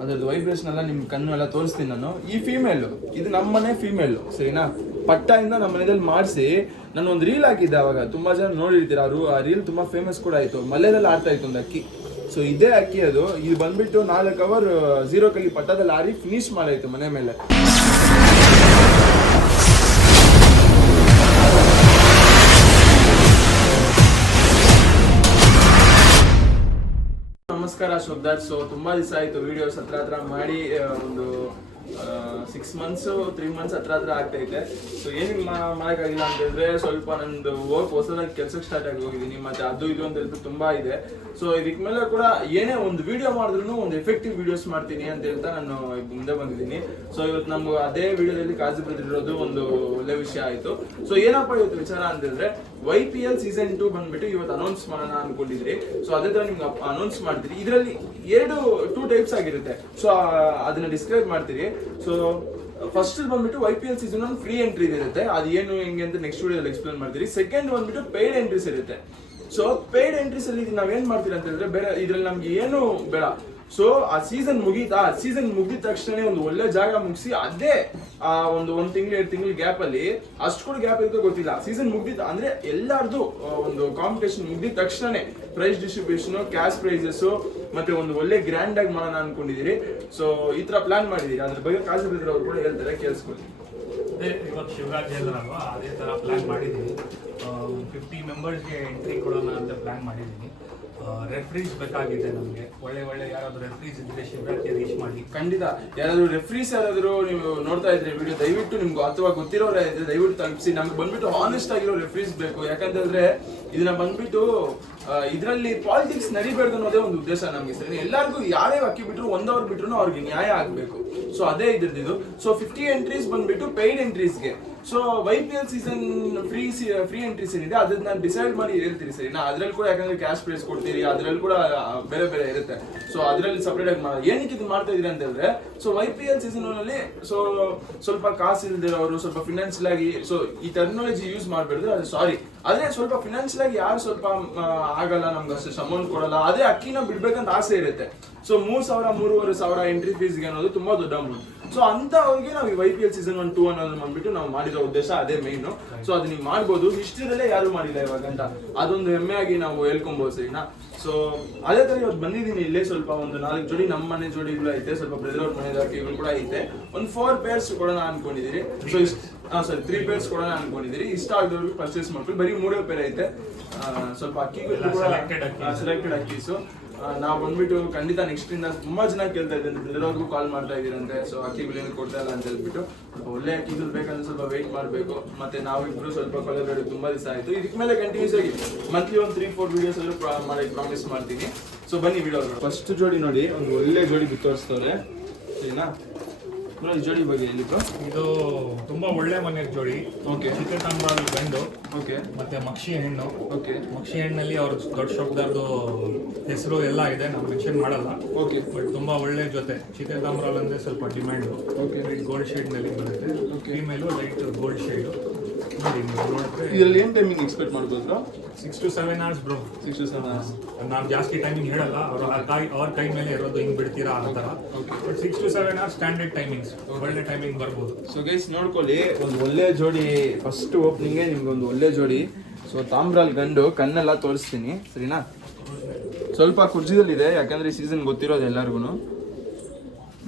ಅದ್ರದ್ದು ವೈಬ್ರೇಷನ್ ಎಲ್ಲ ನಿಮ್ಮ ಕಣ್ಣು ಎಲ್ಲ ತೋರಿಸ್ತೀನಿ ನಾನು. ಈ ಫೀಮೇಲು ಇದು ನಮ್ಮನೆ ಫೀಮೇಲು ಸರಿನಾ. ಪಟ್ಟಾಯಿಂದ ನಮ್ಮ ಮನೆಯಲ್ಲಿ ಮಾಡಿಸಿ ನಾನು ಒಂದು ರೀಲ್ ಹಾಕಿದ್ದೆ ಅವಾಗ, ತುಂಬ ಜನ ನೋಡಿರ್ತೀರ. ಆ ರೀಲ್ ತುಂಬ ಫೇಮಸ್ ಕೂಡ ಆಯಿತು. ಮಲೆಯಲ್ಲಿ ಆಡ್ತಾ ಇತ್ತು ಒಂದು ಅಕ್ಕಿ. ಸೊ ಇದೇ ಅಕ್ಕಿ ಅದು. ಇದು ಬಂದ್ಬಿಟ್ಟು 4 ಅವರ್ 0 ಕಲಿ ಪಟ್ಟದಲ್ಲಿ ಆರಿ ಫಿನಿಶ್ ಮಾಡಾಯಿತು ಮನೆ ಮೇಲೆ. ನಮಸ್ಕಾರ ಶೋಭದಾರ್. ಸೊ ತುಂಬ ದಿವಸ ಆಯಿತು ವೀಡಿಯೋಸ್ ಹತ್ರ ಮಾಡಿ, ಒಂದು 6 months 3 months ಹತ್ರ ಆಗ್ತೈತೆ. ಸೊ ಏನಿಗೆ ಮಾಡೋಕ್ಕಾಗಿಲ್ಲ ಅಂತ ಹೇಳಿದ್ರೆ ಸ್ವಲ್ಪ ನಂದು ವರ್ಕ್ ಹೊಸದಾಗಿ ಕೆಲ್ಸಕ್ಕೆ ಸ್ಟಾರ್ಟ್ ಆಗಿ ಹೋಗಿದ್ದೀನಿ. ಮತ್ತೆ ಅದು ಇದು ಅಂತ ಹೇಳ್ಬಿಟ್ಟು ತುಂಬಾ ಇದೆ. ಸೊ ಇದಕ್ಕೆ ಮೇಲೆ ಕೂಡ ಏನೇ ಒಂದು ವಿಡಿಯೋ ಮಾಡಿದ್ರು ಒಂದು ಎಫೆಕ್ಟಿವ್ ವಿಡಿಯೋಸ್ ಮಾಡ್ತೀನಿ ಅಂತ ಹೇಳ್ತಾ ನಾನು ಮುಂದೆ ಬಂದಿದ್ದೀನಿ. ಸೊ ಇವತ್ತು ನಮ್ಗೆ ಅದೇ ವಿಡಿಯೋದಲ್ಲಿ ಕಾಜು ಬರೆದಿರೋದು ಒಂದು ಒಳ್ಳೆ ವಿಷಯ ಆಯಿತು. ಸೊ ಏನಪ್ಪ ಇವತ್ತು ವಿಚಾರ ಅಂತ ಹೇಳಿದ್ರೆ YPL ಸೀಸನ್ 2 ಬಂದ್ಬಿಟ್ಟು ಇವತ್ತು ಅನೌನ್ಸ್ ಮಾಡೋಣ ಅನ್ಕೊಂಡಿದ್ರಿ. ಸೊ ಅದೇ ತರ ನಿಮ್ಗೆ ಅನೌನ್ಸ್ ಮಾಡ್ತೀರಿ. ಇದರಲ್ಲಿ 2 ಟೈಪ್ಸ್ ಆಗಿರುತ್ತೆ. ಸೊ ಅದನ್ನ ಡಿಸ್ಕ್ರೈಬ್ ಮಾಡ್ತೀರಿ. ಸೊ ಫಸ್ಟ್ ಬಂದ್ಬಿಟ್ಟು YPL ಸೀಸನ್ 1 ಫ್ರೀ ಎಂಟ್ರಿ ಇರುತ್ತೆ. ಅದು ಏನು ಹೆಂಗೆ ಅಂತ ನೆಕ್ಸ್ಟ್ ವಿಡಿಯೋದಲ್ಲಿ ಎಕ್ಸ್ಪ್ಲೇನ್ ಮಾಡ್ತೀರಿ. ಸೆಕೆಂಡ್ ಬಂದ್ಬಿಟ್ಟು ಪೇಯ್ಡ್ ಎಂಟ್ರೀಸ್ ಇರುತ್ತೆ. ಸೊ ಪೇಯ್ಡ್ ಎಂಟ್ರೀಸ್ ಅಲ್ಲಿ ನಾವೇನ್ ಮಾಡ್ತೀರಿ ಅಂತ ಹೇಳಿದ್ರೆ ಬೇರೆ ಇದ್ರಲ್ಲಿ ನಮ್ಗೆ ಏನು ಬೇಡ. ಸೊ ಆ ಸೀಸನ್ ಮುಗಿದ ತಕ್ಷಣ ಒಂದು ಒಳ್ಳೆ ಜಾಗ ಮುಗಿಸಿ ಅದೇ ಒಂದು 1 ತಿಂಗಳು 2 ತಿಂಗಳು ಗ್ಯಾಪ್ ಅಲ್ಲಿ ಅಷ್ಟು ಕೂಡ ಗ್ಯಾಪ್ ಇರುತ್ತೋ ಗೊತ್ತಿಲ್ಲ. ಸೀಸನ್ ಮುಗಿದ ಅಂದ್ರೆ ಎಲ್ಲಾರ್ದು ಒಂದು ಕಾಂಪಿಟೇಷನ್ ಮುಗಿದ ತಕ್ಷಣನೇ ಪ್ರೈಸ್ ಡಿಸ್ಟ್ರಿಬ್ಯೂಷನ್, ಕ್ಯಾಶ್ ಪ್ರೈಸಸ್ ಮತ್ತೆ ಒಂದು ಒಳ್ಳೆ ಗ್ರ್ಯಾಂಡ್ ಆಗಿ ಮಾಡೋಣ ಅನ್ಕೊಂಡಿದೀರಿ. ಸೊ ಈ ತರ ಪ್ಲಾನ್ ಮಾಡಿದೀರಿ. ಅದ್ರ ಬಗ್ಗೆ ಕಾಜು ಬಿದ್ರ ಅವ್ರು ಕೂಡ ಹೇಳ್ತಾರೆ, ಕೇಳಿಸ್ಕೊಳ್ಳಿ. ಅದೇ ಇವತ್ತು ಶಿವರಾಜ್ ಹೇಳಿದ್ರಲ್ವಾ, ಅದೇ ತರ ಪ್ಲಾನ್ ಮಾಡಿದೀನಿ. 50 ಮೆಂಬರ್ಸ್ಗೆ ಎಂಟ್ರಿ ಕೊಡೋಣ ಅಂತ ಪ್ಲಾನ್ ಮಾಡಿದೀನಿ. ರೆಫ್ರೀಸ್ ಬೇಕಾಗಿದೆ ನಮಗೆ. ಒಳ್ಳೆ ಯಾರಾದ್ರೂ ರೆಫ್ರೀಸ್ ಇದ್ರೆ ಶಿವರಾಜ್ಗೆ ರೀಚ್ ಮಾಡಿ. ಖಂಡಿತ ಯಾರಾದ್ರೂ ರೆಫ್ರೀಸ್ ಯಾರಾದ್ರೂ ನೀವು ನೋಡ್ತಾ ಇದ್ರೆ ವಿಡಿಯೋ, ದಯವಿಟ್ಟು ನಿಮ್ಗೆ ಅಥವಾ ಗೊತ್ತಿರೋರೇ ಇದ್ರೆ ದಯವಿಟ್ಟು ತಲುಪಿಸಿ. ನಮ್ಗೆ ಬಂದ್ಬಿಟ್ಟು ಹಾನೆಸ್ಟ್ ಆಗಿರೋ ರೆಫ್ರೀಸ್ ಬೇಕು. ಯಾಕಂತಂದ್ರೆ ಇದನ್ನ ಬಂದ್ಬಿಟ್ಟು ಇದರಲ್ಲಿ ಪಾಲಿಟಿಕ್ಸ್ ನಡಿಬೇಡ್ದು ಅನ್ನೋದೇ ಒಂದು ಉದ್ದೇಶ ನಮ್ಗೆ. ಸರಿ, ಎಲ್ಲರಿಗೂ ಯಾರೇ ಅಕ್ಕಿ ಬಿಟ್ರು 1 hour ಬಿಟ್ರು ಅವ್ರಿಗೆ ನ್ಯಾಯ ಆಗ್ಬೇಕು. ಸೊ ಅದೇ ಇದ್ರದ್ದು. ಸೊ 50 ಎಂಟ್ರೀಸ್ ಬಂದ್ಬಿಟ್ಟು ಪೇಯ್ಡ್ ಎಂಟ್ರೀಸ್ಗೆ. So YPL season free entries ಏನಿದೆ ಅದನ್ನ ಡಿಸೈಡ್ ಮಾಡಿ ಹೇಳ್ತೀರಿ ಸರಿ ನಾ. ಅದ್ರಲ್ಲಿ ಕೂಡ ಯಾಕಂದ್ರೆ ಕ್ಯಾಶ್ ಪ್ರೈಸ್ ಕೊಡ್ತೀರಿ, ಅದ್ರಲ್ಲಿ ಕೂಡ ಬೇರೆ ಬೇರೆ ಇರುತ್ತೆ. ಸೊ ಅದ್ರಲ್ಲಿ ಸಪರೇಟ್ ಆಗಿ ಏನಕ್ಕೆ ಇದು ಮಾಡ್ತಾ ಇದೀರಿ ಅಂತ ಹೇಳಿದ್ರೆ, ಸೊ YPL ಸೀಸನ್ ಅಲ್ಲಿ ಸೊ ಸ್ವಲ್ಪ ಕಾಸು ಇಲ್ದಿರೋರು, ಸ್ವಲ್ಪ ಫಿನಾನ್ಷಿಯಲ್ ಆಗಿ, ಸೊ ಈ ಟರ್ಮಿನಾಲಜಿ ಯೂಸ್ ಮಾಡ್ಬಿಡಿದ್ರೆ ಅದು ಸಾರಿ, ಆದ್ರೆ ಸ್ವಲ್ಪ ಫಿನಾನ್ಷಿಯಲ್ ಆಗಿ ಯಾರು ಸ್ವಲ್ಪ ಆಗಲ್ಲ, ನಮ್ಗೆ ಅಷ್ಟು ಅಮೌಂಟ್ ಕೊಡಲ್ಲ, ಅದೇ ಅಕ್ಕಿನ ಬಿಡ್ಬೇಕಂತ ಆಸೆ ಇರುತ್ತೆ. ಸೊ 3,000 3,500 ಎಂಟ್ರಿ ಫೀಸ್ಗೆ ಅನ್ನೋದು ತುಂಬಾ ದೊಡ್ಡ ಅಮೌಂಟ್. ಸೊ ಅಂತ ಅವ್ರಿಗೆ ನಾವು YPL ಸೀಸನ್ 1 2 ಅನ್ನೋದನ್ನ ಬಂದ್ಬಿಟ್ಟು ನಾವು ಮಾಡಿರೋ ಉದ್ದೇಶ ಅದೇ ಮೇಯ್ನು. ಸೊ ಅದು ನೀವು ಮಾಡ್ಬೋದು. ಹಿಸ್ಟ್ರಿದಲ್ಲೇ ಯಾರು ಮಾಡಿಲ್ಲ ಇವಾಗ ಅಂತ ಅದೊಂದು ಹೆಮ್ಮೆಯಾಗಿ ನಾವು ಹೇಳ್ಕೊಬಹುದು ಸರಿನಾ. ಸೊ ಅದೇ ತರ ಇವತ್ತು ಬಂದಿದ್ದೀನಿ. ಇಲ್ಲೇ ಸ್ವಲ್ಪ ಒಂದು 4 ಜೋಡಿ ನಮ್ಮ ಮನೆ ಜೋಡಿಗಳು ಐತೆ, ಸ್ವಲ್ಪ ಬ್ರದರ್ ಅವ್ರ ಮನೆ ಅಕ್ಕಿಗಳು ಕೂಡ ಐತೆ. ಒಂದು 4 ಪೇರ್ಸ್ ಕೊಡೋಣ ಅನ್ಕೊಂಡಿದ್ದೀರಿ. ಸೊ 3 ಪೇರ್ಸ್ ಕೊಡೋಣ ಅನ್ಕೊಂಡಿದ್ದೀರಿ. ಇಷ್ಟ ಆಗಿದವ್ರಿಗೆ ಪರ್ಚೇಸ್ ಮಾಡ್ಕೊಂಡು ಬರೀ 3 ಪೇರ್ ಐತೆ. ಸ್ವಲ್ಪ ಅಕ್ಕಿಗಳು ಸೆಲೆಕ್ಟೆಡ್ ಅಕ್ಕೀಸು. ನಾವು ಬಂದ್ಬಿಟ್ಟು ಖಂಡಿತ ನೆಕ್ಸ್ಟ್ ಇಂದ ತುಂಬಾ ಜನ ಕೇಳ್ತಾ ಇದ್ದಾರೆ, ಬ್ರದರ್ಗೂ ಕಾಲ್ ಮಾಡ್ತಾ ಇದೀರಂತೆ. ಸೊ ಅಕ್ಕಿಗಳು ಏನು ಕೊಡ್ತಾ ಇಲ್ಲ ಅಂತ ಹೇಳ್ಬಿಟ್ಟು ಒಳ್ಳೆ ಅಕ್ಕಿಗಳು ಬೇಕಂದ್ರೆ ಸ್ವಲ್ಪ ವೇಟ್ ಮಾಡಬೇಕು. ಮತ್ತೆ ನಾವಿಬ್ರು ಸ್ವಲ್ಪ ಕೊಲೆಬೇಡ, ತುಂಬಾ ದಿವಸ ಆಯ್ತು. ಇದಕ್ಕೆ ಮೇಲೆ ಕಂಟಿನ್ಯೂಸ್ ಆಗಿ ಮಂತ್ಲಿ ಒಂದು 3-4 ವಿಡಿಯೋಸ್ ಅಲ್ಲೂ ಮಾಡಿ ಪ್ರಾಮಿಸ್ ಮಾಡ್ತೀನಿ. ಸೊ ಬನ್ನಿ ವಿಡಿಯೋ. ಫಸ್ಟ್ ಜೋಡಿ ನೋಡಿ, ಒಂದು ಒಳ್ಳೆ ಜೋಡಿ ಬಿತ್ತೋರಿಸ್ತವ್ರೆ ಸರಿನಾ. ಈ ಜೋಡಿ ಬಗ್ಗೆ ಎಲ್ಲಿ ಬ್ರೋ? ಇದು ತುಂಬಾ ಒಳ್ಳೆ ಮನೆ ಜೋಡಿ. ಓಕೆ. ಚಿಕ್ಕತಾಂಬಾಲ್ ಗಂಡು. ಓಕೆ. ಮತ್ತೆ ಮಕ್ಷಿ ಹೆಣ್ಣು. ಓಕೆ. ಮಕ್ಷಿ ಹೆಣ್ಣಲ್ಲಿ ಅವ್ರ ದೊಡ್ಡ ಶಬ್ದದ್ದು ಹೆಸರು ಎಲ್ಲ ಇದೆ, ನಾವು ಮೆನ್ಷನ್ ಮಾಡಲ್ಲ. ಓಕೆ. ಬಟ್ ತುಂಬಾ ಒಳ್ಳೆ ಜೊತೆ. ಚಿಕ್ಕತಾಂಬಾಲ್ ಅಂದ್ರೆ ಸ್ವಲ್ಪ ಡಿಮ್ಯಾಂಡ್. ಓಕೆ. ಗೋಲ್ಡ್ ಶೇಡ್ ನಲ್ಲಿ ಬರುತ್ತೆ. Female light gold shade. ಇದರಲ್ಲಿ ಏನ್ ಟೈಮಿಂಗ್ ಎಕ್ಸ್ಪೆಕ್ಟ್ ಮಾಡ್ಬೋದು? 6 to 7 hours bro. 6 to 7 hours. ನಾವು ಜಾಸ್ತಿ ಟೈಮಿಂಗ್ ಹೇಳಲ್ಲ, ಅವ್ರ ಕೈ ಮೇಲೆ ಇರೋದು ಹಿಂಗ್ ಬಿಡ್ತೀರಾ ಆ ಥರ. But 6 to 7 hours standard timings. ಒಳ್ಳೆ ಟೈಮಿಂಗ್ ಬರ್ಬೋದು. ಸೊ ಗೈಸ್ ನೋಡ್ಕೊಳ್ಳಿ, ಒಂದು ಒಳ್ಳೆ ಜೋಡಿ. ಫಸ್ಟ್ ಓಪನಿಂಗೇ ನಿಮ್ಗೆ ಒಂದು ಒಳ್ಳೆ ಜೋಡಿ. ಸೊ ತಾಮ್ರಾಲ್ ಗಂಡು, ಕಣ್ಣೆಲ್ಲ ತೋರಿಸ್ತೀನಿ ಸರಿನಾ. ಸ್ವಲ್ಪ ಕುರ್ಜಿದಲ್ಲಿದೆ, ಯಾಕಂದ್ರೆ ಈ ಸೀಸನ್ ಗೊತ್ತಿರೋದು ಎಲ್ಲರಿಗೂ.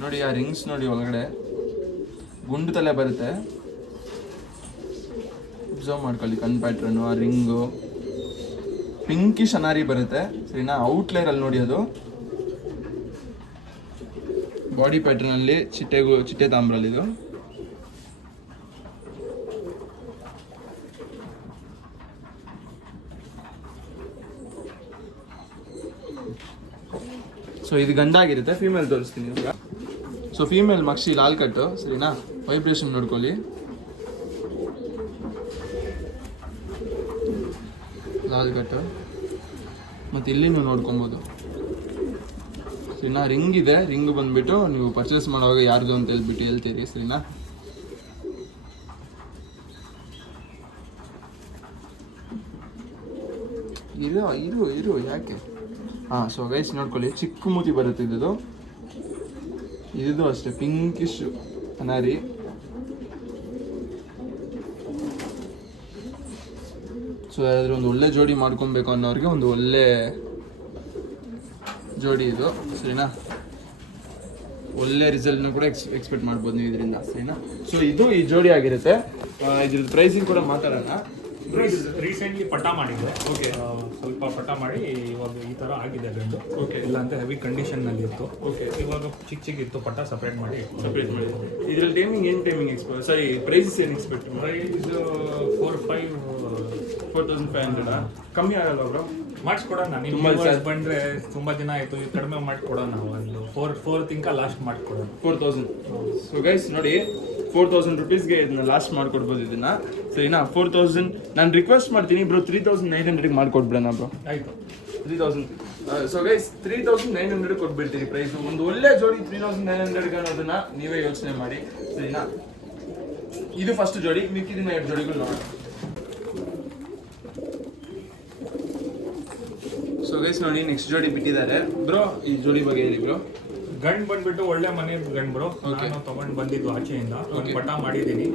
ನೋಡಿ ಆ ರಿಂಗ್ಸ್ ನೋಡಿ, ಒಳಗಡೆ ಗುಂಡು ತಲೆ ಬರುತ್ತೆ. ಅಬ್ಸರ್ವ್ ಮಾಡ್ಕೊಳ್ಳಿ ಕಣ್ ಪ್ಯಾಟ್ರನ್ನು, ಆ ರಿಂಗು ಪಿಂಕಿಶ್ ಅನಾರಿ ಬರುತ್ತೆ ಸರಿನಾ. ಔಟ್ಲೈರ್ ಅಲ್ಲಿ ನೋಡಿ, ಅದು ಬಾಡಿ ಪ್ಯಾಟರ್ನ್ ಅಲ್ಲಿ ಚಿಟ್ಟೆ ತಾಮ್ರಲ್ಲಿ ಇದು. ಸೊ ಇದು ಗಂಡಾಗಿರುತ್ತೆ. ಫೀಮೇಲ್ ತೋರಿಸ್ತೀನಿ ಇವಾಗ. ಸೊ ಫೀಮೇಲ್ ಮಕ್ಷಿ ಲಾಲ್ ಕಟ್ಟು ಸರಿನಾ. ವೈಬ್ರೇಷನ್ ನೋಡ್ಕೊಳ್ಳಿ, ಲಾಲ್ ಕಟ್ಟು. ಮತ್ತು ಇಲ್ಲಿ ನೀವು ನೋಡ್ಕೊಬೋದು ಸರಿನಾ. ರಿಂಗ್ ಇದೆ, ರಿಂಗ್ ಬಂದ್ಬಿಟ್ಟು ನೀವು ಪರ್ಚೇಸ್ ಮಾಡುವಾಗ ಯಾರ್ದು ಅಂತ ಹೇಳ್ಬಿಟ್ಟು ಹೇಳ್ತೀರಿ ಸರಿನಾ. ಇರು ಯಾಕೆ. ಸೊ ಗೈಸ್ ನೋಡ್ಕೊಳ್ಳಿ, ಚಿಕ್ಕ ಮೂತಿ ಬರುತ್ತೆ ಇದು. ಇದು ಅಷ್ಟೇ ಪಿಂಕಿಶ್ ಅನಾರಿ. ಸೊ ಯಾರಾದ್ರೂ ಒಂದು ಒಳ್ಳೆ ಜೋಡಿ ಮಾಡ್ಕೊಬೇಕು ಅನ್ನೋರಿಗೆ ಒಂದು ಒಳ್ಳೆ ಜೋಡಿ ಇದು, ಸರಿನಾ? ಒಳ್ಳೆ ರಿಸಲ್ಟ್ನ ಕೂಡ ಎಕ್ಸ್ಪೆಕ್ಟ್ ಮಾಡ್ಬೋದು ನೀವು ಇದರಿಂದ, ಸರಿನಾ? ಸೊ ಇದು ಈ ಜೋಡಿ ಆಗಿರುತ್ತೆ. ಇದ್ರದ್ದು ಪ್ರೈಸಿಂಗ್ ಕೂಡ ಮಾತಾಡೋಣ. ರೀಸೆಂಟ್ಲಿ ಪಟ ಮಾಡಿದ್ದೆ. ಓಕೆ, ಸ್ವಲ್ಪ ಪಟ ಮಾಡಿ ಇವಾಗ ಈ ತರ ಆಗಿದೆ ಗಂಡು. ಓಕೆ, ಇಲ್ಲ ಅಂತ ಹೆವಿ ಕಂಡೀಷನ್ ನಲ್ಲಿ ಇತ್ತು. ಓಕೆ, ಇವಾಗ ಚಿಕ್ಕ ಇತ್ತು, ಪಟ ಸಪ್ರೇಟ್ ಮಾಡಿ ಇದ್ರಲ್ಲಿ ಟೈಮಿಂಗ್ ಏನು ಟೈಮಿಂಗ್ ಸಾರಿ ಪ್ರೈಸಸ್ ಏನು ಎಕ್ಸ್ಪೆಕ್ಟ್? ಪ್ರೈಸ್ 4,500 ಕಮ್ಮಿ ಆಗಲ್ಲ ಬ್ರೋ? ಮಾಡಿಸ್ಕೊಡೋಣ. ನಿಮ್ಮ ಬಂದ್ರೆ ತುಂಬಾ ದಿನ ಆಯ್ತು, ಕಡಿಮೆ ಮಾಡಿಕೊಡೋಣ. ಒಂದು 4 ತಿಂಕ ಲಾಸ್ಟ್ ಮಾಡಿಕೊಡೋಣ. 4,000. ಸೊ ಗೈಸ್ ನೋಡಿ, 4,000 ರುಪೀಸ್ಗೆ ಇದನ್ನ ಲಾಸ್ಟ್ ಮಾಡ್ಕೊಡ್ಬೋದು ಇದನ್ನ, ಸರಿನಾ? 4,000 ನಾನು ರಿಕ್ವೆಸ್ಟ್ ಮಾಡ್ತೀನಿ ಬ್ರೋ, 3,900 ಮಾಡ್ಕೊಡ್ಬಿಡೋಣ ಬ್ರೋ. ಆಯ್ತು, 3,000. ಸೊ ಗೈಸ್ 3,900 ಕೊಟ್ಬಿಡ್ತೀನಿ ಪ್ರೈಸ್. ಒಂದು ಒಳ್ಳೆ ಜೋಡಿ 3,900 ಅನ್ನೋದನ್ನ ನೀವೇ ಯೋಚನೆ ಮಾಡಿ, ಸರಿನಾ? ಇದು ಫಸ್ಟ್ ಜೋಡಿ, ಮಿಕ್ಕಿದಿನ 2 ಜೋಡಿಗಳು ನೋಡೋಣ. ಸೊ ಗೈಸ್ ನೋಡಿ, ನೆಕ್ಸ್ಟ್ ಜೋಡಿ ಬಿಟ್ಟಿದ್ದಾರೆ ಬ್ರೋ. ಈ ಜೋಡಿ ಬಗ್ಗೆ ಹೇಳಿ ಬ್ರೋ. ಗಂಡ್ ಬಂದ್ಬಿಟ್ಟು ಒಳ್ಳೆ ಮನೆ ಗಂಡ್ ಬ್ರೋ. ನಾನು ತಗೊಂಡ್ ಬಂದಿದ್ದು ಆಚೆಯಿಂದ ಒಂದು ಪಟ ಮಾಡಿದ್ದೀನಿ.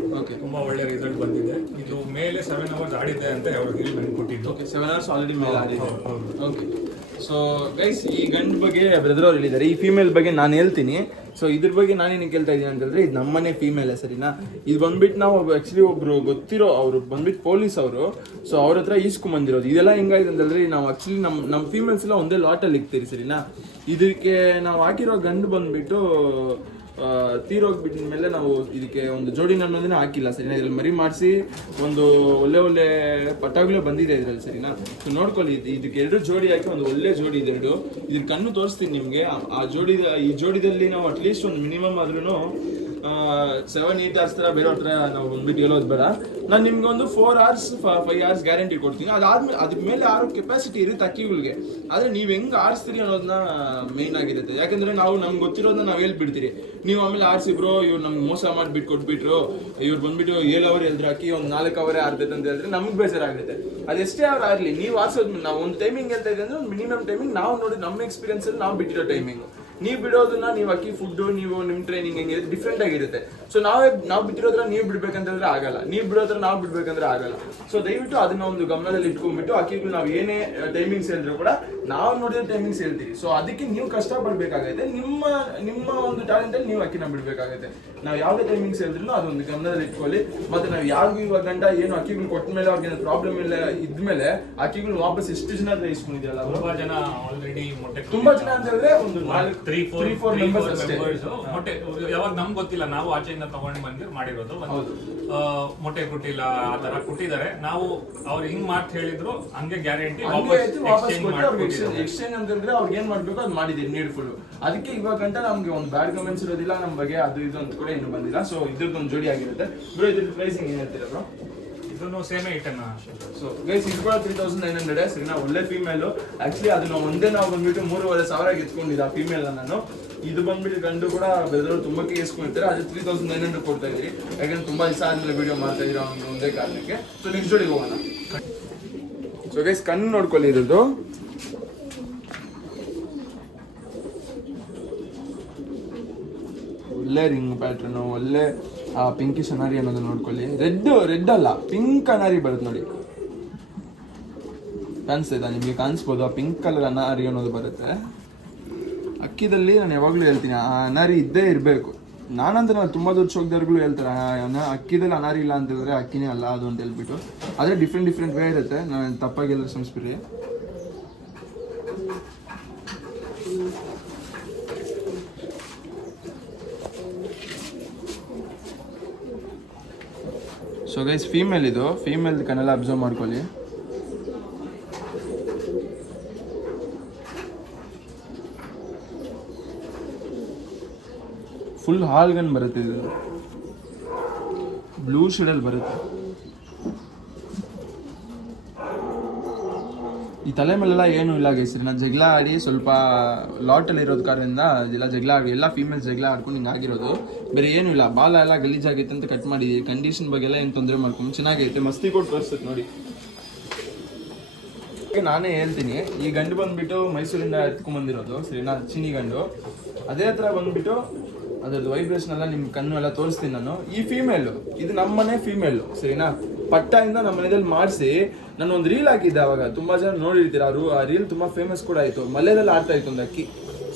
ತುಂಬಾ ಒಳ್ಳೆ ರಿಸಲ್ಟ್ ಬಂದಿದೆ. ಇದು ಮೇಲೆ 7 hours ಆಡಿದೆ ಅಂತ ಅವ್ರಿಗೆ ನನಗೆ ಕೊಟ್ಟಿದ್ದು. 7 hours ಆಲ್ರೆಡಿ ಮೇಲೆ ಆಡಿದೆ. ಓಕೆ, ಸೊ ಗೈಸ್ ಈ ಗಂಡ್ ಬಗ್ಗೆ ಬ್ರದರ್ ಅವ್ರು ಹೇಳಿದ್ದಾರೆ. ಈ ಫೀಮೇಲ್ ಬಗ್ಗೆ ನಾನು ಹೇಳ್ತೀನಿ. ಸೊ ಇದ್ರ ಬಗ್ಗೆ ನಾನೇನು ಕೇಳ್ತಾ ಇದ್ದೀನಿ ಅಂತಂದ್ರೆ, ಇದು ನಮ್ಮನೆ ಫೀಮೇಲೆ, ಸರಿನಾ? ಇದು ಬಂದ್ಬಿಟ್ಟು ನಾವು ಆ್ಯಕ್ಚುಲಿ ಒಬ್ರು ಗೊತ್ತಿರೋ ಅವರು ಬಂದ್ಬಿಟ್ಟು ಪೊಲೀಸ್ ಅವರು. ಸೊ ಅವ್ರ ಹತ್ರ ಈಸ್ಕೊಂಬಂದಿರೋದು. ಇದೆಲ್ಲ ಹೆಂಗಾಯ್ತು ಅಂತಂದ್ರೆ, ನಾವು ಆ್ಯಕ್ಚುಲಿ ನಮ್ಮ ಫೀಮೇಲ್ಸ್ ಎಲ್ಲ ಒಂದೇ ಲಾಟಲ್ಲಿ ಇಕ್ತೀರಿ, ಸರಿನಾ? ಇದಕ್ಕೆ ನಾವು ಹಾಕಿರೋ ಗಂಡು ಬಂದ್ಬಿಟ್ಟು ತೀರೋಗ್ಬಿಟ್ಟ ಮೇಲೆ ನಾವು ಇದಕ್ಕೆ ಒಂದು ಜೋಡಿನ ಅನ್ನೋದನ್ನ ಹಾಕಿಲ್ಲ, ಸರಿನಾ? ಇದ್ರಲ್ಲಿ ಮರಿ ಮಾಡಿಸಿ ಒಂದು ಒಳ್ಳೆ ಪಟಾಗ್ಲೇ ಬಂದಿದೆ ಇದರಲ್ಲಿ, ಸರಿನಾ? ಸೊ ನೋಡ್ಕೊಳ್ಳಿ, ಇದಕ್ಕೆ 2 ಜೋಡಿ ಹಾಕಿ ಒಂದು ಒಳ್ಳೆ ಜೋಡಿ ಇದೆ 2. ಇದ್ರ ಕಣ್ಣು ತೋರಿಸ್ತೀನಿ ನಿಮಗೆ. ಈ ಜೋಡಿದಲ್ಲಿ ನಾವು ಅಟ್ಲೀಸ್ಟ್ ಒಂದು ಮಿನಿಮಮ್ ಆದ್ರೂ 7-8 hours ಥರ ಬೇರೆ ಹತ್ರ ನಾವು ಬಂದ್ಬಿಟ್ಟು ಹೇಳೋದು ಬೇಡ. ನಾನು ನಿಮ್ಗೆ ಒಂದು 4 hours 5 hours ಗ್ಯಾರಂಟಿ ಕೊಡ್ತೀನಿ. ಅದಾದ್ಮೇಲೆ ಅದ್ರ ಮೇಲೆ ಆರೋ ಕೆಪಾಸಿಟಿ ಇರುತ್ತೆ ಅಕ್ಕಿಗಳಿಗೆ. ಆದರೆ ನೀವು ಹೆಂಗೆ ಆರಿಸ್ತೀರಿ ಅನ್ನೋದನ್ನ ಮೇಯ್ನ್ ಆಗಿರುತ್ತೆ. ಯಾಕಂದರೆ ನಮ್ಗೆ ಗೊತ್ತಿರೋದನ್ನ ನಾವು ಹೇಳ್ಬಿಡ್ತೀರಿ. ನೀವು ಆಮೇಲೆ ಆರಿಸಿಬ್ರು, ಇವ್ರು ನಮ್ಗೆ ಮೋಸ ಮಾಡಿಬಿಟ್ಟು ಕೊಟ್ಬಿಟ್ರು, ಇವ್ರು ಬಂದ್ಬಿಟ್ಟು 7 hour ಹೇಳಿದ್ರು ಅಕ್ಕಿ ಒಂದು 4 hour ಆರ್ತೈತೆ ಅಂತ ಹೇಳಿದ್ರೆ ನಮ್ಗೆ ಬೇಜಾರಾಗುತ್ತೆ. ಅದೆಷ್ಟೇ ಅವ್ರು ಆಗಲಿ, ನೀವು ಆರಿಸೋದು ನಾವು ಒಂದು ಟೈಮಿಂಗ್ ಹೇಳ್ತಾ ಇದೆ ಅಂದರೆ ಒಂದು ಮಿನಿಮಮ್ ಟೈಮಿಂಗ್ ನಾವು ನೋಡಿ ನಮ್ಮ ಎಕ್ಸ್ಪೀರಿಯನ್ಸಲ್ಲಿ ನಾವು ಬಿಟ್ಟಿರೋ ಟೈಮಿಂಗು. ನೀವು ಬಿಡೋದನ್ನ, ನೀವು ಅಕ್ಕಿ ಫುಡ್ಡು, ನೀವು ನಿಮ್ಮ ಟ್ರೈನಿಂಗ್ ಹೆಂಗಿರುತ್ತೆ ಡಿಫ್ರೆಂಟ್ ಆಗಿರುತ್ತೆ. ಸೊ ನಾವು ಬಿಟ್ಟಿರೋದ್ರ ನೀವು ಬಿಡ್ಬೇಕಂತಂದ್ರೆ ಆಗಲ್ಲ, ನೀವು ಬಿಡೋದ್ರ ನಾವು ಬಿಡ್ಬೇಕಂದ್ರೆ ಆಗಲ್ಲ. ಸೊ ದಯವಿಟ್ಟು ಅದನ್ನ ಒಂದು ಗಮನದಲ್ಲಿ ಇಟ್ಕೊಂಡ್ಬಿಟ್ಟು ಅಕ್ಕಿಗಳು ನಾವು ಏನೇ ಟೈಮಿಂಗ್ಸ್ ಹೇಳಿದ್ರು ಕೂಡ ನಾವು ನೋಡಿದ ಟೈಮಿಂಗ್ಸ್ ಹೇಳ್ತೀವಿ. ಸೊ ಅದಕ್ಕೆ ನೀವು ಕಷ್ಟಪಡಬೇಕಾಗೈತೆ. ನಿಮ್ಮ ಒಂದು ಟ್ಯಾಲೆಂಟಲ್ಲಿ ನೀವು ಅಕ್ಕಿನ ಬಿಡಬೇಕಾಗತ್ತೆ. ನಾವು ಯಾವುದೇ ಟೈಮಿಂಗ್ಸ್ ಹೇಳಿದ್ರು ಅದೊಂದು ಗಮನದಲ್ಲಿ ಇಟ್ಕೊಳ್ಳಿ. ಮತ್ತೆ ನಾವು ಯಾರಿಗೂ ಇವಾಗ ಗಂಟ ಏನು ಅಕ್ಕಿಗಳು ಕೊಟ್ಟ ಮೇಲೆ ಅವ್ರಿಗೆ ಪ್ರಾಬ್ಲಮ್ ಇಲ್ಲ ಇದ್ಮೇಲೆ ಅಕ್ಕಿಗಳು ವಾಪಸ್ ಎಷ್ಟು ಜನ ಇಸ್ಕೊಂಡಿದ್ರಲ್ಲ, ತುಂಬಾ ಜನ ಅಂತ ಹೇಳಿದ್ರೆ ಒಂದು 3-4 ಮೆಂಬರ್ಸ್ ಅಷ್ಟೇ. ಮೊಟ್ಟೆ ಯಾವಾಗ ನಮ್ಗೆ ಗೊತ್ತಿಲ್ಲ, ನಾವು ಆಚೆಯಿಂದ ತಗೊಂಡು ಬಂದು ಮಾಡಿರೋದು. ಮೊಟ್ಟೆ ಕೊಟ್ಟಿಲ್ಲ, ಆ ತರ ಕೊಟ್ಟಿದ್ದಾರೆ. ನಾವು ಅವ್ರು ಹಿಂಗ್ ಮಾತು ಹೇಳಿದ್ರು ಹಂಗೆ ಗ್ಯಾರಂಟಿ ಎಕ್ಸ್ಚೇಂಜ್ ಅಂತಂದ್ರೆ ಅವ್ರಿಗೆ ಏನ್ ಮಾಡ್ಬೇಕು ಅದು ಮಾಡಿದೀವಿ ನೀಡ್ಫುಲ್. ಅದಕ್ಕೆ ಇವಾಗ ಗಂಟ ನಮ್ಗೆ ಒಂದು ಬ್ಯಾಡ್ ಕಮೆಂಟ್ಸ್ ಇರೋದಿಲ್ಲ ನಮ್ಮ ಬಗ್ಗೆ, ಅದು ಇದು ಅಂತ ಕೂಡ ಏನು ಬಂದಿಲ್ಲ. ಸೊ ಇದ್ರದ್ದು ಒಂದು ಜೋಡಿ ಆಗಿರುತ್ತೆ ಬ್ರೋ. ಇದ್ರದ್ದು ಪ್ರೈಸಿಂಗ್ ಏನ್ ಹೇಳ್ತೀರಾ ಬ್ರೋ? ಇದನ್ನು ಸೇಮ್ ಐಟಮ್. ಸೊ ಗೈಸ್ ಇದು ಕೂಡ 3,900 ಸರಿನಾ? ಒಳ್ಳೆ ಫೀಮೇಲು. ಆಕ್ಚುಲಿ ಅದನ್ನ ಒಂದೇ ನಾವು ಬಂದ್ಬಿಟ್ಟು 3,500 ಎತ್ಕೊಂಡಿದ್ದೆ ಆ ಫೀಮೇಲ್ ನಾನು. ಇದು ಬಂದ್ಬಿಟ್ಟು ಗಂಡು ಕೂಡ ಬೆಳೆದ್ರು ತುಂಬಕ್ಕೆ ಎಸ್ಕೊಂಡಿರ್ತಾರೆ. ಅದು 3,900 ಕೊಡ್ತಾ ಇದ್ರಿ. ಯಾಕಂದ್ರೆ ತುಂಬಾ ದಿವಸ ಆದ್ಮೇಲೆ ವಿಡಿಯೋ ಮಾಡ್ತಾ ಇದ್ದೀರಾ ಅವ್ನು ಒಂದೇ ಕಾರಣಕ್ಕೆ. ಸೊ ನೆಕ್ಸ್ಟ್ ಜೋಡಿಗೆ ಹೋಗೋಣ. ಸೊ ಗೈಸ್ ಕಣ್ಣು ನೋಡ್ಕೊಳ್ಳಿ, ಇರೋದು ಒಳ್ಳೆ ರಿಂಗ್ ಪ್ಯಾಟ್ರನ್, ಒಳ್ಳೆ ಪಿಂಕಿಶ್ ಅನಾರಿ ಅನ್ನೋದನ್ನ ನೋಡ್ಕೊಳ್ಳಿ. ರೆಡ್ ಅಲ್ಲ, ಪಿಂಕ್ ಅನಾರಿ ಬರುತ್ತೆ ನೋಡಿ. ಕಾಣಿಸ್ತಾ ನಿಮಗೆ? ಕಾಣಿಸ್ಬೋದು, ಆ ಪಿಂಕ್ ಕಲರ್ ಅನಾರಿ ಅನ್ನೋದು ಬರುತ್ತೆ ಅಕ್ಕಿದಲ್ಲಿ. ನಾನು ಯಾವಾಗಲೂ ಹೇಳ್ತೀನಿ ಆ ಅನಾರಿ ಇದ್ದೇ ಇರಬೇಕು. ನಾನಂದ್ರೆ ತುಂಬ ದೊಡ್ಡ ಶೋಕ್ದವ್ರಿಗೂ ಹೇಳ್ತಾರೆ ಅಕ್ಕಿದಲ್ಲಿ ಅನಾರಿ ಇಲ್ಲ ಅಂತ ಹೇಳಿದ್ರೆ ಅಕ್ಕಿನೇ ಅಲ್ಲ ಅದು ಅಂತ ಹೇಳ್ಬಿಟ್ಟು. ಆದರೆ ಡಿಫ್ರೆಂಟ್ ವೇ ಇರುತ್ತೆ. ನಾನು ತಪ್ಪಾಗಿ ಎಲ್ಲರೂ ಸಂಸ್ಬಿಡಿ. ಸೊ ಗೈಸ್ ಫೀಮೇಲ್ ಇದು, ಫೀಮೇಲ್ ಕನ್ನೆಲ್ಲ ಅಬ್ಸರ್ವ್ ಮಾಡ್ಕೊಳ್ಳಿ. ಫುಲ್ ಹಾಲ್ಗನ್ ಬರುತ್ತೆ, ಇದು ಬ್ಲೂ ಶೇಡಲ್ಲಿ ಬರುತ್ತೆ. ಈ ತಲೆ ಮೇಲೆಲ್ಲ ಏನೂ ಇಲ್ಲ ಗೈಸ್. ನಾನು ಜಗಳ ಆಡಿ ಸ್ವಲ್ಪ ಲಾಟಲ್ಲಿ ಇರೋದು ಕಾರಣದಿಂದ ಇದೆಲ್ಲ ಜಗಳ ಆಡಿ ಎಲ್ಲ ಫೀಮೇಲ್ಸ್ ಜಗಳ ಆಡ್ಕೊಂಡು ಹಿಂಗೆ ಆಗಿರೋದು. ಬೇರೆ ಏನೂ ಇಲ್ಲ. ಬಾಲ ಎಲ್ಲ ಗಲೀಜಾಗೈತೆ ಅಂತ ಕಟ್ ಮಾಡಿದ್ದೀವಿ. ಕಂಡೀಷನ್ ಬಗ್ಗೆ ಎಲ್ಲ ಏನು ತೊಂದರೆ ಮಾಡ್ಕೊಂಡು ಚೆನ್ನಾಗೈತೆ. ಮಸ್ತಿ ಕೊಟ್ಟು ತೋರಿಸುತ್ತೆ ನೋಡಿ. ನಾನೇ ಹೇಳ್ತೀನಿ, ಈ ಗಂಡು ಬಂದ್ಬಿಟ್ಟು ಮೈಸೂರಿಂದ ಎತ್ಕೊಂಡ್ಬಂದಿರೋದು ಸರಿನಾ, ಚಿನಿ ಗಂಡು. ಅದೇ ಥರ ಬಂದ್ಬಿಟ್ಟು ಅದ್ರದ್ದು ವೈಬ್ರೇಷನ್ ಎಲ್ಲ ನಿಮ್ಮ ಕಣ್ಣು ಎಲ್ಲ ತೋರಿಸ್ತೀನಿ ನಾನು. ಈ ಫೀಮೇಲು ಇದು ನಮ್ಮನೆ ಫೀಮೇಲು ಸರಿನಾ, ಪಟ್ಟಾಯಿಂದ ನಮ್ಮ ಮನೆಯಲ್ಲಿ ಮಾಡಿಸಿ ನಾನು ಒಂದು ರೀಲ್ ಹಾಕಿದ್ದೆ ಅವಾಗ, ತುಂಬ ಜನ ನೋಡಿರ್ತೀರ. ಆ ರೀಲ್ ತುಂಬ ಫೇಮಸ್ ಕೂಡ ಆಯಿತು, ಮಲ್ಯದಲ್ಲಿ ಆಡ್ತಾ ಇತ್ತು ಒಂದು ಅಕ್ಕಿ.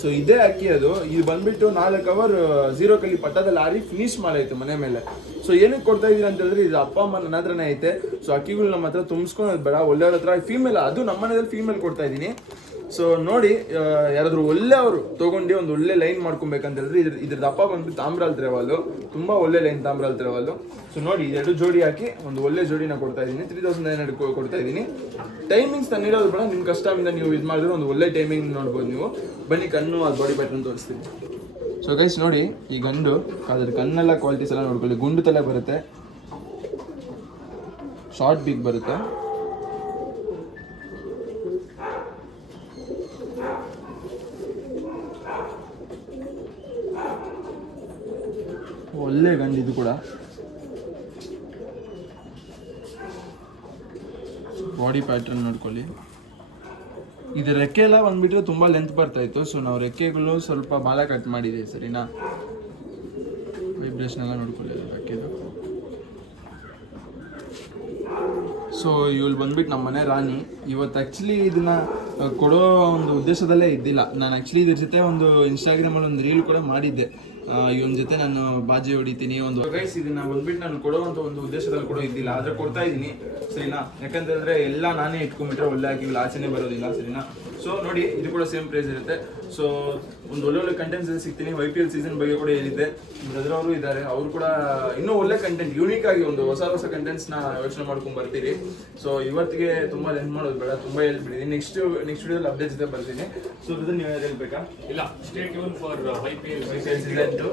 ಸೊ ಇದೇ ಅಕ್ಕಿ ಅದು. ಇದು ಬಂದ್ಬಿಟ್ಟು 4 ಅವರ್ 0 ಕಲಿ ಪಟ್ಟದಲ್ಲಿ ಆಡಿ ಫಿನಿಶ್ ಮಾಡಾಯ್ತು ಮನೆ ಮೇಲೆ. ಸೊ ಏನಕ್ಕೆ ಕೊಡ್ತಾ ಇದೀನಿ ಅಂತ ಹೇಳಿದ್ರೆ, ಇದು ಅಪ್ಪ ಅಮ್ಮ ನನ್ನ ಹತ್ರನೇ ಐತೆ. ಸೊ ಅಕ್ಕಿಗಳು ನಮ್ಮ ಹತ್ರ ತುಂಬಿಸ್ಕೊಳೋದು ಬೇಡ, ಒಳ್ಳೆಯವ್ರ ಹತ್ರ ಫೀಮೇಲ್, ಅದು ನಮ್ಮ ಮನೆಯಲ್ಲಿ ಫೀಮೇಲ್ ಕೊಡ್ತಾ ಇದ್ದೀನಿ. ಸೊ ನೋಡಿ, ಯಾರಾದರೂ ಒಳ್ಳೆಯವರು ತೊಗೊಂಡು ಒಂದು ಒಳ್ಳೆ ಲೈನ್ ಮಾಡ್ಕೊಬೇಕಂತ ಹೇಳಿದ್ರೆ ಇದ್ರದ್ದು ಅಪ್ಪ ಬಂದ್ಬಿಟ್ಟು ತಾಮ್ರಾಲ್ ತ್ರೆವಾಲು, ತುಂಬ ಒಳ್ಳೆ ಲೈನ್ ತಾಮ್ರಾಲ್ ತ್ರೆವಾಲು. ಸೊ ನೋಡಿ, 2 ಜೋಡಿ ಹಾಕಿ ಒಂದು ಒಳ್ಳೆ ಜೋಡಿನ ಕೊಡ್ತಾ ಇದ್ದೀನಿ, 3900 ಕೊಡ್ತಾ ಇದ್ದೀನಿ. ಟೈಮಿಂಗ್ಸ್ ನಾನು ಇರೋದು ಬೇಡ, ನಿಮ್ಮ ಕಷ್ಟದಿಂದ ನೀವು ಇದು ಮಾಡಿದ್ರೆ ಒಂದು ಒಳ್ಳೆ ಟೈಮಿಂಗ್ ನೋಡ್ಬೋದು ನೀವು. ಬನ್ನಿ ಕಣ್ಣು ಅದು ಬಾಡಿ ಪ್ಯಾಟ್ರನ್ ತೋರಿಸ್ತೀನಿ. ಸೊ ಗೈಸ್ ನೋಡಿ, ಈ ಗಂಡು ಅದ್ರ ಕಣ್ಣೆಲ್ಲ ಕ್ವಾಲಿಟೀಸ್ ಎಲ್ಲ ನೋಡ್ಕೊಳ್ಳಿ. ಗುಂಡು ತಲೆ ಬರುತ್ತೆ, ಶಾರ್ಟ್ ಬಿಗ್ ಬರುತ್ತೆ, ಒಳ್ಳೆ ಗಂಡು ಇದು ಕೂಡ. ಬಾಡಿ ಪ್ಯಾಟ್ರನ್ ನೋಡ್ಕೊಳ್ಳಿ. ಇದು ರೆಕ್ಕೆ ಎಲ್ಲ ಬಂದ್ಬಿಟ್ರೆ ತುಂಬ ಲೆಂತ್ ಬರ್ತಾ ಇತ್ತು. ಸೊ ನಾವು ರೆಕ್ಕೆಗಳು ಸ್ವಲ್ಪ ಬಾಲ ಕಟ್ ಮಾಡಿದೆ ಸರಿನಾ. ವೈಬ್ರೇಷನ್ ಎಲ್ಲ ನೋಡ್ಕೊಳ್ಳಿ ರೆಕ್ಕೆದು. ಸೊ ಇವಳು ಬಂದ್ಬಿಟ್ಟು ನಮ್ಮ ಮನೆ ರಾಣಿ. ಇವತ್ತು ಆ್ಯಕ್ಚುಲಿ ಇದನ್ನ ಕೊಡೋ ಒಂದು ಉದ್ದೇಶದಲ್ಲೇ ಇದ್ದಿಲ್ಲ. ನಾನು ಆ್ಯಕ್ಚುಲಿ ಇದ್ರ ಜೊತೆ ಒಂದು ಇನ್ಸ್ಟಾಗ್ರಾಮಲ್ಲಿ ಒಂದು ರೀಲ್ ಕೂಡ ಮಾಡಿದ್ದೆ, ಇವನ ಜೊತೆ ನಾನು ಬಾಜಿ ಹೊಡಿತೀನಿ ಒಂದು. ಗೈಸ್ ಇದನ್ನ ಬಂದ್ಬಿಟ್ಟು ನಾನು ಕೊಡುವಂಥ ಒಂದು ಉದ್ದೇಶದಲ್ಲಿ ಕೂಡ ಇದ್ದಿಲ್ಲ, ಆದರೆ ಕೊಡ್ತಾ ಇದ್ದೀನಿ ಸರಿನಾ. ಯಾಕಂತಂದರೆ ಎಲ್ಲ ನಾನೇ ಇಟ್ಕೊಂಡ್ಬಿಟ್ರೆ ಒಳ್ಳೆ ಆಗಿಲ್ಲ, ಆಚೆನೇ ಬರೋದಿಲ್ಲ ಸರಿನಾ. ಸೊ ನೋಡಿ, ಇದು ಕೂಡ ಸೇಮ್ ಪ್ರೈಸ್ ಇರುತ್ತೆ. ಸೊ ಒಂದು ಒಳ್ಳೊಳ್ಳೆ ಕಂಟೆಂಟ್ಸ್ ಸಿಗ್ತೀನಿ. IPL ಸೀಸನ್ ಬಗ್ಗೆ ಕೂಡ ಹೇಳಿದ್ದೆ, ಬ್ರದರ್ ಅವರು ಇದ್ದಾರೆ, ಅವರು ಕೂಡ ಇನ್ನೂ ಒಳ್ಳೆ ಕಂಟೆಂಟ್, ಯೂನಿಕ್ ಆಗಿ ಒಂದು ಹೊಸ ಕಂಟೆಂಟ್ಸ್ನ ಯೋಚನೆ ಮಾಡ್ಕೊಂಡು ಬರ್ತೀರಿ. ಸೊ ಇವತ್ತಿಗೆ ತುಂಬ ಲೆಂತ್ ಮಾಡೋದು ಬೇಡ, ತುಂಬ ಹೇಳ್ಬಿಟ್ಟಿದ್ದೀನಿ. ನೆಕ್ಸ್ಟ್ ವಿಡಿಯೋದಲ್ಲಿ ಅಪ್ಡೇಟ್ಸ್ ಜೊತೆ ಬರ್ತೀನಿ. ಸೊ ನೀವು ಹೇಳ್ಬೇಕಾ? ಇಲ್ಲ, stay tune for IPL season 2.